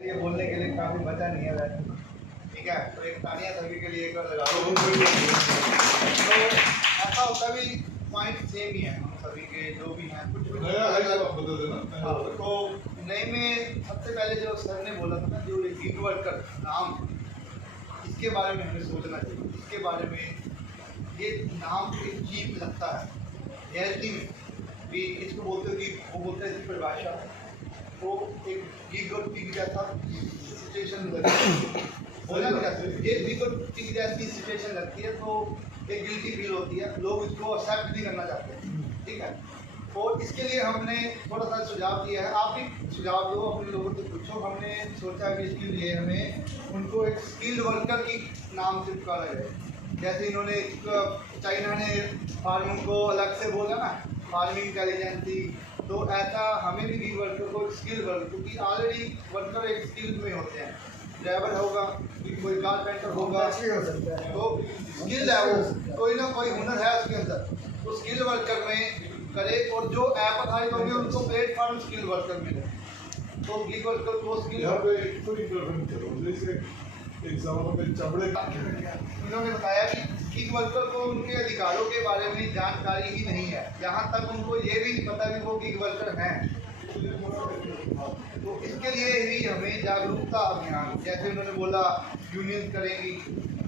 ये बोलने के लिए काफ़ी बचा नहीं है वैसे, ठीक है। तो एक तालियां सभी के लिए एक बार लगा दो। तो ऐसा होता भी पॉइंट सेम ही है, हम सभी के जो भी हैं कुछ हाँ। तो नए में सबसे पहले जो सर ने बोला था ना, जो गिग वर्कर नाम, इसके बारे में हमें सोचना चाहिए। इसके बारे में ये नाम एक चीप लगता है रियलिटी में भी, इसको बोलते हो कि वो बोलते हैं इसकी परिभाषा, तो एक गिग और पिग जैसा सिचुएशन बोलना नहीं चाहते, ये गिग और पिग जैसी सिचुएशन लगती है, तो एक गिल्टी फील होती है, लोग इसको एक्सेप्ट नहीं करना चाहते, ठीक है। और इसके लिए हमने थोड़ा सा सुझाव दिया है, आप भी सुझाव दो, अपने लोगों से पूछो। हमने सोचा कि इसके लिए हमें उनको एक स्किल्ड वर्कर की नाम से पुकारा जाए। जैसे इन्होंने चाइना ने फार्मिंग को अलग से बोला ना, फार्मिंग इंटेलिजेंसी, तो ऐसा हमें भी गिग वर्कर को स्किल वर्कर, क्योंकि ऑलरेडी वर्कर एक स्किल में होते हैं, ड्राइवर होगा, कोई कारपेंटर होगा, तो स्किल है, वो कोई ना कोई हुनर है उसके अंदर, तो स्किल वर्कर में करे। और जो ऐप आधारित होंगे उनको प्लेटफॉर्म स्किल वर्कर मिले, तो गिग वर्कर को स्किल उन्होंने बताया कि गिग वर्कर को उनके अधिकारों के बारे में जानकारी ही नहीं है, यहाँ तक उनको ये भी नहीं पता कि वो गिग वर्कर हैं। तो इसके लिए ही हमें जागरूकता अभियान, जैसे उन्होंने बोला यूनियन करेंगी,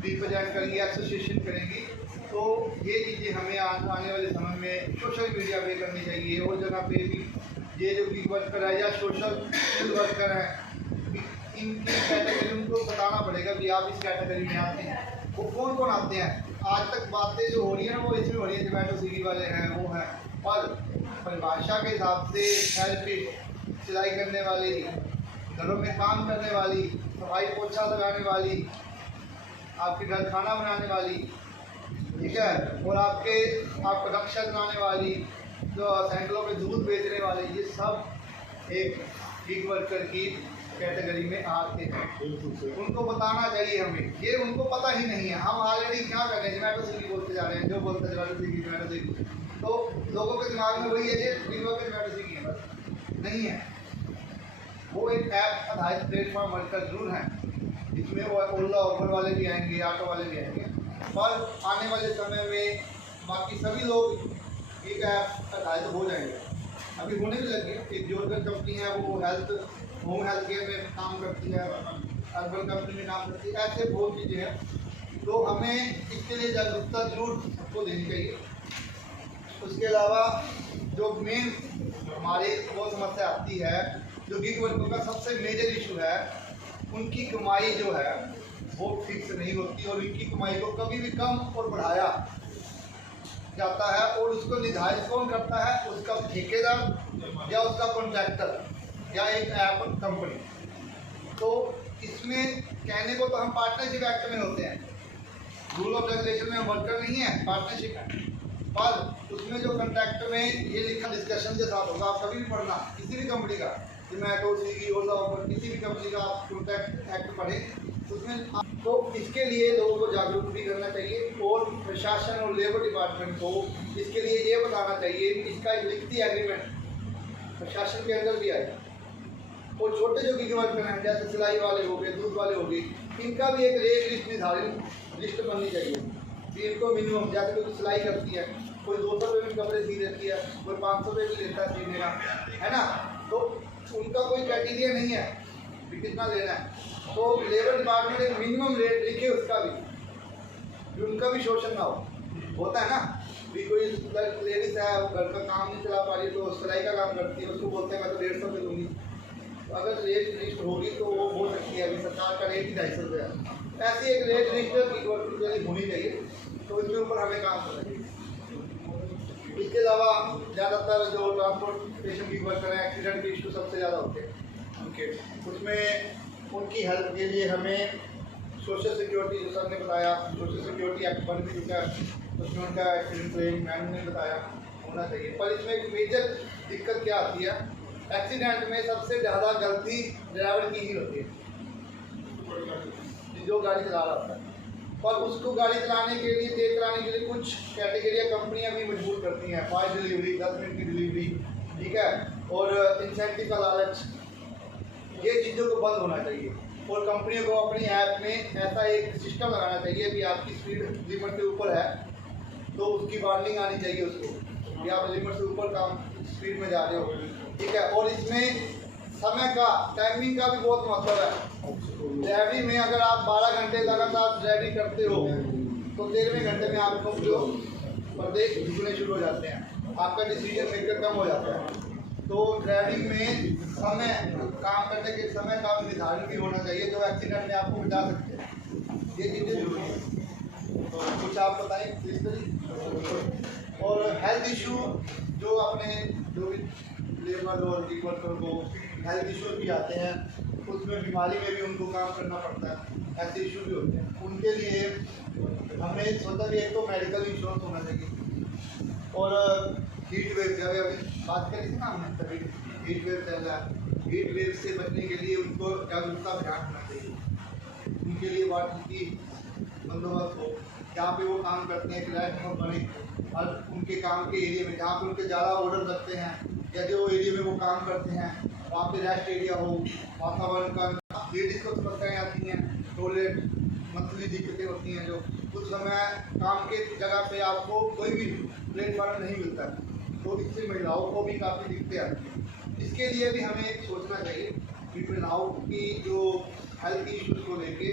रिप्रेजेंट करेंगी, एसोसिएशन करेंगी, तो ये चीज़ें हमें आने वाले समय में सोशल मीडिया पे करनी चाहिए। और जगह पे भी ये जो गिग वर्कर है या सोशल स्किल वर्कर है, इनकी कैटेगरी उनको बताना पड़ेगा कि आप इस कैटेगरी में आते हैं, वो कौन कौन आते हैं। आज तक बातें जो हो रही है ना, वो इसमें हो रही है, जोमेटो स्विगी वाले हैं, वो हैं, और परिभाषा के हिसाब से हेल्प, सिलाई करने वाली, घरों में काम करने वाली, सफाई पोछा लगाने वाली, आपके घर खाना बनाने वाली, ठीक है, और आपको रक्षा कराने वाली, जो सैंडलों पे दूध बेचने वाले, ये सब एक गिग वर्कर की कैटेगरी में आते हैं। उनको बताना चाहिए हमें, ये उनको पता ही नहीं है। हम ऑलरेडी क्या कर रहे हैं, जोमेटो स्विगी बोलते जा रहे हैं, जो बोलते जोमेटो स्विगी, तो लोगों के दिमाग में वही है कि जोमेटो स्विगी है, बस नहीं है। वो एक ऐप आधारित प्लेटफॉर्म वर्कर जरूर हैं, इसमें वो ओला उबर वाले भी आएंगे, ऑटो वाले भी आएंगे, और आने वाले समय में बाकी सभी लोग एक ऐप आधारित हो जाएंगे। अभी होने भी लगी है। एक जोरगर कंपनी है, वो होम हेल्थ केयर में काम करती है, अर्बन कंपनी में काम करती है, ऐसे बहुत चीज़ें हैं। तो हमें इसके लिए जागरूकता जरूर सबको देनी चाहिए। उसके अलावा जो मेन हमारी वो समस्या आती है, जो गिग वर्कर का सबसे मेजर इशू है, उनकी कमाई जो है वो फिक्स नहीं होती, और उनकी कमाई को कभी भी कम और बढ़ाया जाता है। और उसको निर्धारित कौन करता है, उसका ठेकेदार या उसका कॉन्ट्रैक्टर या एक ऐप कंपनी। तो इसमें कहने को तो हम पार्टनरशिप एक्ट में होते हैं, रूल ऑफ रेगुलेशन में हम वर्कर नहीं है, पार्टनरशिप है, पर उसमें जो कॉन्ट्रैक्ट में ये लिखा डिस्कशन के साथ होगा। आप कभी भी पढ़ना, किसी भी कंपनी का, जोमेटो स्विगी ओला उबर, किसी भी कंपनी का आप कॉन्ट्रैक्ट एक्ट पढ़ें, उसमें तो इसके लिए लोगों को जागरूक भी करना चाहिए, और प्रशासन और लेबर डिपार्टमेंट को इसके लिए ये बताना चाहिए, इसका एक लिखती एग्रीमेंट प्रशासन के अंदर भी आएगा। और छोटे जो गिग वर्कर हैं, जैसे सिलाई वाले हो गए, दूध वाले हो गए, इनका भी एक रेट लिस्ट निर्धारित लिस्ट बननी चाहिए कि इनको मिनिमम, जैसे कोई सिलाई करती है, कोई 200 रुपये में कपड़े सी देती है, कोई 500 रुपये भी लेता है सीने का, है ना, तो उनका कोई क्राइटेरिया नहीं है कि कितना लेना है। तो लेबर डिपार्टमेंट एक मिनिमम रेट लिखे, उसका भी उनका भी शोषण ना होता है ना। भी कोई लेडीज है, वो घर का काम नहीं चला पा रही, तो सिलाई का काम करती है, उसको बोलते हैं मैं तो 150 रुपये दूँगी। तो अगर रेट लिस्ट होगी तो वो हो सकती है, अभी सरकार का रेट ही 250 रुपये है, ऐसी एक रेट लिस्ट की होनी चाहिए। तो इसके ऊपर हमें काम करना चाहिए। इसके अलावा ज़्यादातर जो ट्रांसपोर्टेशन गिग वर्कर हैं, एक्सीडेंट के इशू सबसे ज़्यादा होते हैं उनके, उसमें उनकी हेल्प के लिए हमें सोशल सिक्योरिटी, जो सर ने बताया, सोशल सिक्योरिटी एक्ट बन भी चुका है, उसमें उनका एक्सीडेंट क्लेम मैम ने बताया होना चाहिए। पर इसमें एक मेजर दिक्कत क्या आती है, एक्सीडेंट में सबसे ज़्यादा गलती ड्राइवर की ही होती है, जो गाड़ी चला रहा होता है। पर उसको गाड़ी चलाने के लिए, तेज चलाने के लिए कुछ कैटेगरियाँ कंपनियाँ भी मजबूर करती हैं, फास्ट डिलीवरी, 10 मिनट की डिलीवरी, ठीक है, और इंसेंटिव का लालच, ये चीज़ों को बंद होना चाहिए और कंपनियों को अपनी ऐप में ऐसा एक सिस्टम लगाना चाहिए कि आपकी स्पीड लिमिट से ऊपर है तो उसकी वार्निंग आनी चाहिए उसको कि आप लिमिट से ऊपर काम स्पीड में जा रहे हो, ठीक है। और इसमें समय का, टाइमिंग का भी बहुत महत्व है। ड्राइवरी में अगर आप 12 घंटे लगातार ड्राइवरी करते हो तो 13वें घंटे में आपको जो पर्दे झुकने शुरू हो जाते हैं, आपका डिसीजन मेकर कम हो जाता है। तो ड्राइविंग में समय, काम करने के समय का निर्धारण भी होना चाहिए जो एक्सीडेंट में आपको बचा सकते हैं। ये चीज़ें जरूरी है। तो कुछ आप बताएं प्लीज। और हेल्थ इशू जो अपने जो भी लेबर और गिग वर्कर को हेल्थ इशू भी आते हैं, उसमें बीमारी में भी उनको काम करना पड़ता है, ऐसे इशू भी होते हैं। उनके लिए हमने सोचा कि एक तो मेडिकल इंश्योरेंस होना चाहिए और हीट वेव, जब अभी बात करी थी ना हमने, तभी हीट वेव चल रहा है। हीट वेव से बचने के लिए उनको जागरूकता अभियान होना चाहिए, उनके लिए वाटर की बंदोबस्त हो, जहाँ पे वो काम करते हैं किराए बहुत बने और उनके काम के एरिया में जहाँ पे उनके ज़्यादा ऑर्डर लगते हैं या जो एरिया में वो काम करते हैं वहाँ पे रेस्ट एरिया हो, वातावरण का। लेडीज़ को समस्याएँ आती हैं, टॉयलेट मंथली दिक्कतें होती हैं, जो कुछ समय काम के जगह पे आपको कोई भी प्लेटफॉर्म नहीं मिलता है, तो इससे महिलाओं को भी काफ़ी दिक्कतें आती हैं। इसके लिए भी हमें सोचना चाहिए कि महिलाओं की जो हेल्थ इश्यूज को लेके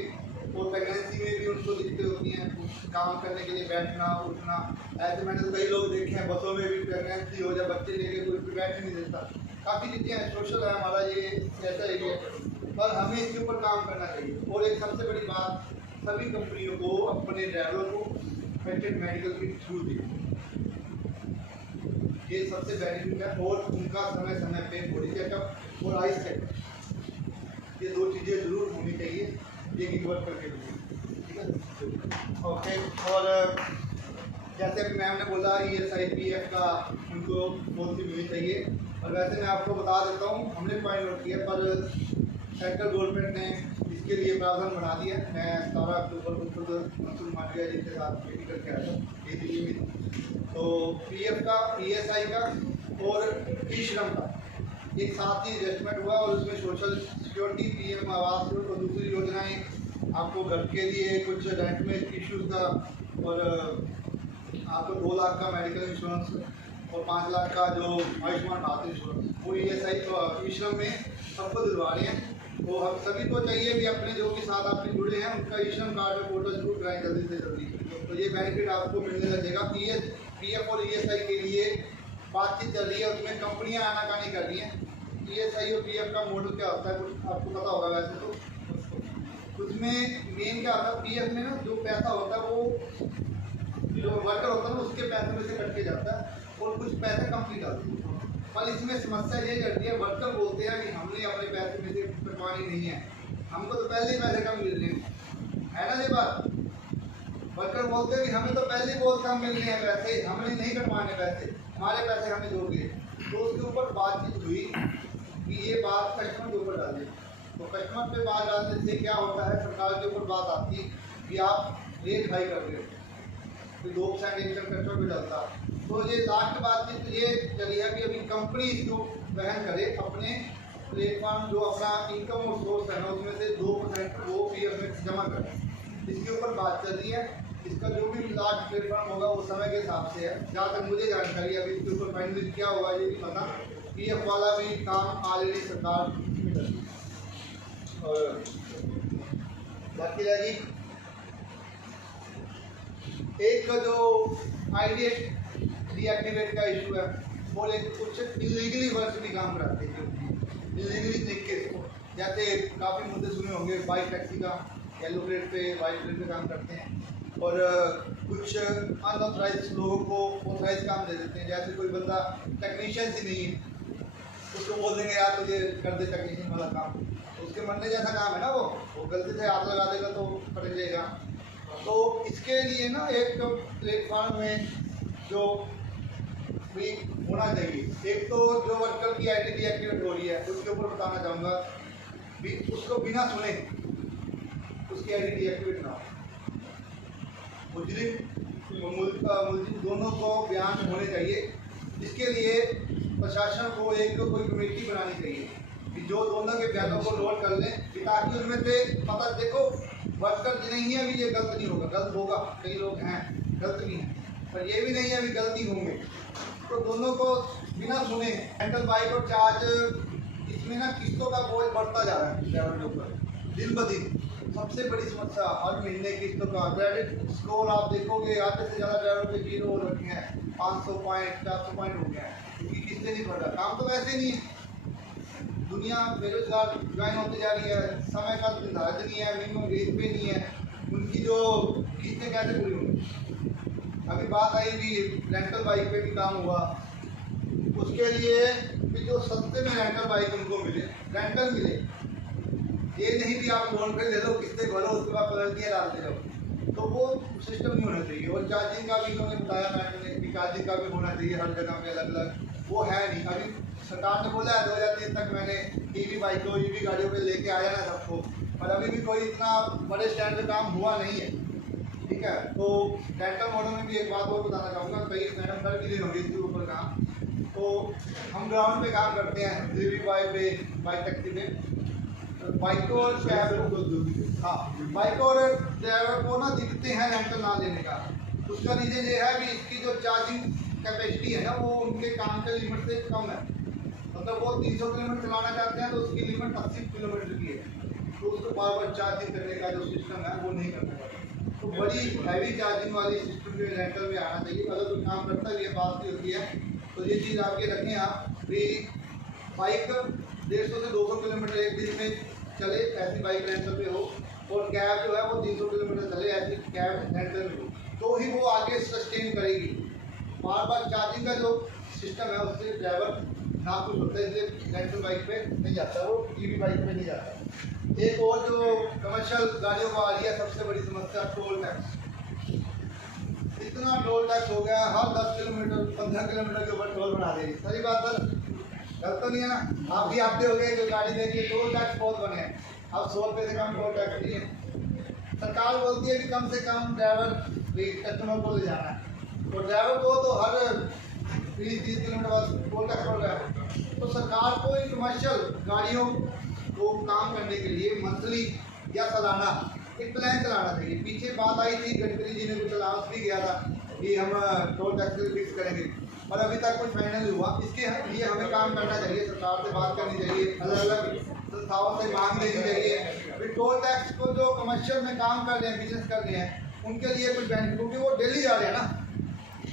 और प्रेगनेंसी में भी उनको दिक्कतें होती हैं, काम करने के लिए बैठना उठना। ऐसे मैंने तो कई लोग देखे हैं बसों में भी प्रेगनेंसी हो जाए, बच्चे लेके कोई भी बैठ नहीं देता। काफ़ी चीज़ें हैं, सोशल है हमारा ये ऐसा एरिया, पर हमें इसके ऊपर काम करना चाहिए। और एक सबसे बड़ी बात, सभी कंपनियों को अपने ड्राइवरों को patent medical kit through the, ये सबसे बेनिफिट है। और उनका समय समय पे बॉडी चेकअप और आइस चेकअप, ये 2 चीज़ें जरूर होनी चाहिए ये गिग वर्कर के लिए, ठीक है। ओके। और जैसे अभी मैम ने बोला ESIPF का उनको पॉलिसी मिलनी चाहिए, और वैसे मैं आपको बता देता हूँ हमने पॉइंट नोट किया, पर सेंट्रल गवर्नमेंट ने इसके लिए प्रावधान बना दिया। मैं 17 अक्टूबर को खुद मंसूर मांडविया जी के साथ मीटिंग करके आया था ये दिल्ली में। तो PF का, ESI का और ई-श्रम का एक साथ ही एडजस्टमेंट हुआ और उसमें सोशल सिक्योरिटी, PM आवास और दूसरी योजनाएं आपको घर के लिए कुछ रेंट में इश्यूज का, और आपको 2 लाख का मेडिकल इंश्योरेंस और 5 लाख का जो आयुष्मान भारत इंश्योरेंस, वो ESI ई-श्रम में सबको दिलवा रहे हैं। तो हम सभी को चाहिए कि अपने जो भी साथ आपके जुड़े हैं उनका ई-श्रम कार्ड में फोटो जरूर कराएं जल्दी से जल्दी, तो ये बेनिफिट आपको मिलने लगेगा। PF और ESI के लिए बातचीत चल रही है, उसमें कंपनियां आनाकानी कर रही हैं। ESI और PF का मॉडल क्या होता है कुछ आपको पता होगा वैसे तो। उसमें मेन क्या होता है, PF में ना जो पैसा होता है वो जो वर्कर होता है ना उसके पैसे में से कट के जाता है और कुछ पैसे कंपनी डालती है। पर इसमें समस्या ये चलती है, वर्कर बोलते हैं कि हमने अपने पैसे में से कटवानी नहीं है, हमको तो पहले ही पैसे कम मिल रहे हैं, है ना ये बात। वर्कर बोलते हैं कि हमें तो पहले ही बहुत कम मिल रहे हैं पैसे, हमने नहीं कटवाने पैसे, हमारे पैसे हमें दोगे। तो उसके ऊपर बातचीत हुई कि ये बात कस्टमर के ऊपर डालें। तो कस्टमर पे बात डालने से क्या होता है, सरकार के ऊपर बात आती है कि आप रेट हाई कर रहे हो, तो 2% इंकम कस्टमर पे डालता। तो ये लास्ट बातचीत ये चली है कि अभी कंपनी इसको वहन करे, अपने प्लेटफॉर्म जो अपना इनकम और सोर्स है ना उसमें से 2% वो PF में जमा करें। इसके ऊपर बात चल रही है। इसका जो भी लास्ट प्लेटफॉर्म होगा वो समय के हिसाब से है, जहाँ तक मुझे जानकारी है। अभी इसके ऊपर फाइनल क्या होगा ये नहीं पता। PF वाला भी काम ऑलरेडी सरकार में कर रही है। और बाकी रहेगी एक जो ID डीएक्टिवेट का इशू है, और एक कुछ इलीगली वर्क भी काम कराते हैं, इलीगली तरीके से। जैसे काफ़ी मुद्दे सुने होंगे, बाइक टैक्सी का येलो प्लेट पे वाइट प्लेट पे काम करते हैं, और कुछ अनऑथराइज लोगों को ऑथराइज काम दे देते हैं। जैसे कोई बंदा टेक्नीशियन ही नहीं है, उसको बोल देंगे यार तुझे कर दे टेक्नीशियन वाला काम, तो उसके मरने जैसा काम है ना, वो गलती से हाथ लगा देगा तो पकड़ जाएगा। तो इसके लिए ना एक प्लेटफॉर्म में जो भी होना चाहिए, एक तो जो वर्कर की ID डीएक्टिवेट हो रही है उसके ऊपर बताना चाहूँगा, उसको बिना सुने उसकी ID डीएक्टिवेट ना हो। मुलजिम दोनों को बयान होने चाहिए। इसके लिए प्रशासन को एक कोई कमेटी बनानी चाहिए कि जो दोनों के बयानों को नोट कर लें कि ताकि उनमें से पता देखो वर्कर नहीं है अभी ये गलत नहीं होगा, गलत होगा, कई लोग हैं गलत नहीं है, पर ये भी नहीं है अभी गलती होंगे। तो दोनों को बिना सुने रेंटल बाइक और चार्ज इसमें ना किस्तों का बोझ बढ़ता जा रहा है ड्राइवर के ऊपर दिन ब दिन। सबसे बड़ी समस्या हर महीने किस्तों का क्रेडिट स्कोर आप देखोगे आधे से ज़्यादा ड्राइवर पे 0 हो रखे हैं, 500 पॉइंट 400 पॉइंट हो गया है क्योंकि किस्तें नहीं भर रहा। काम तो वैसे नहीं है, दुनिया बेरोजगार ज्वाइन होती जा रही है, समय का निर्धारित नहीं है, मिनिमम वेज पे नहीं है, उनकी जो किस्तें कैसे पूरी होंगी। अभी बात आई भी रेंटल बाइक पे भी काम हुआ, उसके लिए भी जो सस्ते में रेंटल बाइक उनको मिले, रेंटल मिले, ये नहीं कि आप लोन पे ले लो किस्तें भरो उसके बाद पेनल्टियाँ डालते जाओ, तो वो सिस्टम नहीं होना चाहिए। और चार्जिंग का भी इन्होंने बताया मैडम ने कि चार्जिंग का भी होना चाहिए हर जगह पे अलग अलग, वो है नहीं। अभी सरकार ने बोला है 2030 तक मैंने ईवी बाइकों ईवी गाड़ियों पे लेके आया ना सबको, पर अभी भी कोई इतना बड़े स्टैंड पे काम हुआ नहीं है, ठीक है। तो रेंटल मॉडल में भी एक बात और बताना चाहूँगा, कई मैडम कर भी होंगे इसके ऊपर काम। तो हम ग्राउंड पे काम करते हैं डिलीवरी बॉय पे, बाइक टैक्सी पे, बाइक और हाँ बाइक और ड्राइवर को ना दिखते हैं रेंटल ना लेने का। उसका रीज़न ये है कि इसकी जो चार्जिंग कैपेसिटी है ना वो उनके काम के लिमिट से कम है, मतलब वो 300 किलोमीटर चलाना चाहते हैं तो उसकी लिमिट 80 किलोमीटर की है, तो उसको बार बार चार्जिंग करने का जो सिस्टम है वो नहीं करने वाला। तो बड़ी हैवी चार्जिंग वाली सिस्टम जो रेंटल में आना चाहिए। अगर कोई काम करता भी है बात भी होती है तो ये चीज़ आप ये रखें आप भी बाइक 150 से 200 किलोमीटर एक दिन में चले ऐसी बाइक रेंटल पे हो, और कैब जो है वो 300 किलोमीटर चले ऐसी कैब रेंटल में हो, तो ही वो आगे सस्टेन करेगी। बार बार चार्जिंग का जो सिस्टम है उससे ड्राइवर ना कुछ होता है, इसलिए रेंटल बाइक पे नहीं जाता, वो ईवी बाइक पे नहीं जाता। एक और जो कमर्शियल गाड़ियों को आ रही है सबसे बड़ी समस्या टोल टैक्स। इतना टोल टैक्स हो गया, हर 10 किलोमीटर 15 किलोमीटर के ऊपर टोल बना देगी। सही बात सर, गलत तो नहीं है ना? आप भी आते हो गए जो गाड़ी देखिए टोल टैक्स बहुत बने हैं, अब 100 रुपये से कम टोल टैक्स नहीं है। सरकार बोलती है कि कम से कम ड्राइवर कस्टमर को ले जाना है, तो ड्राइवर को तो हर 20-30 किलोमीटर बाद टोल टैक्स पड़ रहा है। तो सरकार को इन कमर्शियल गाड़ियों को काम करने के लिए मंथली या सालाना एक प्लान चलाना चाहिए। पीछे बात आई थी गडकरी जी ने कुछ अनाउंस भी किया था कि हम टोल टैक्स फिक्स करेंगे, पर अभी तक कुछ फाइनल नहीं हुआ। इसके लिए हमें काम करना चाहिए, सरकार से बात करनी चाहिए, अलग अलग संस्थाओं से मांग लेनी चाहिए। टोल टैक्स को जो कमर्शियल में काम कर रहे हैं, बिजनेस कर रहे हैं, उनके लिए कुछ बेनिफिट, क्योंकि वो डेली जा रहे हैं ना,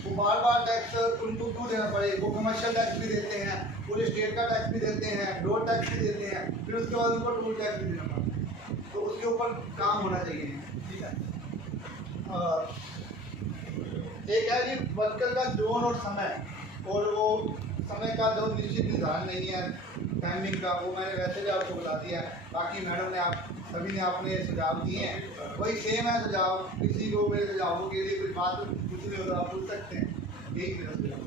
वो बार बार टैक्स उनको क्यों देना पड़े। वो कमर्शियल टैक्स भी देते हैं, पूरे स्टेट का टैक्स भी देते हैं, रोड टैक्स भी देते हैं, फिर उसके बाद उनको टोल टैक्स भी देना पड़ता है, तो उसके ऊपर काम होना चाहिए, ठीक है। एक है कि वर्कर का जोन और समय, और वो समय का जो निश्चित निर्धारण नहीं है टाइमिंग का, वो मैंने वैसे भी आपको बता दिया है। बाकी मैडम ने आप सभी ने आपने सुझाव दिए हैं, वही सेम है सुझाव। किसी को मेरे सुझावों के लिए कोई बात कुछ नहीं होता, आप पूछ सकते हैं, यही मेरा सुझाव।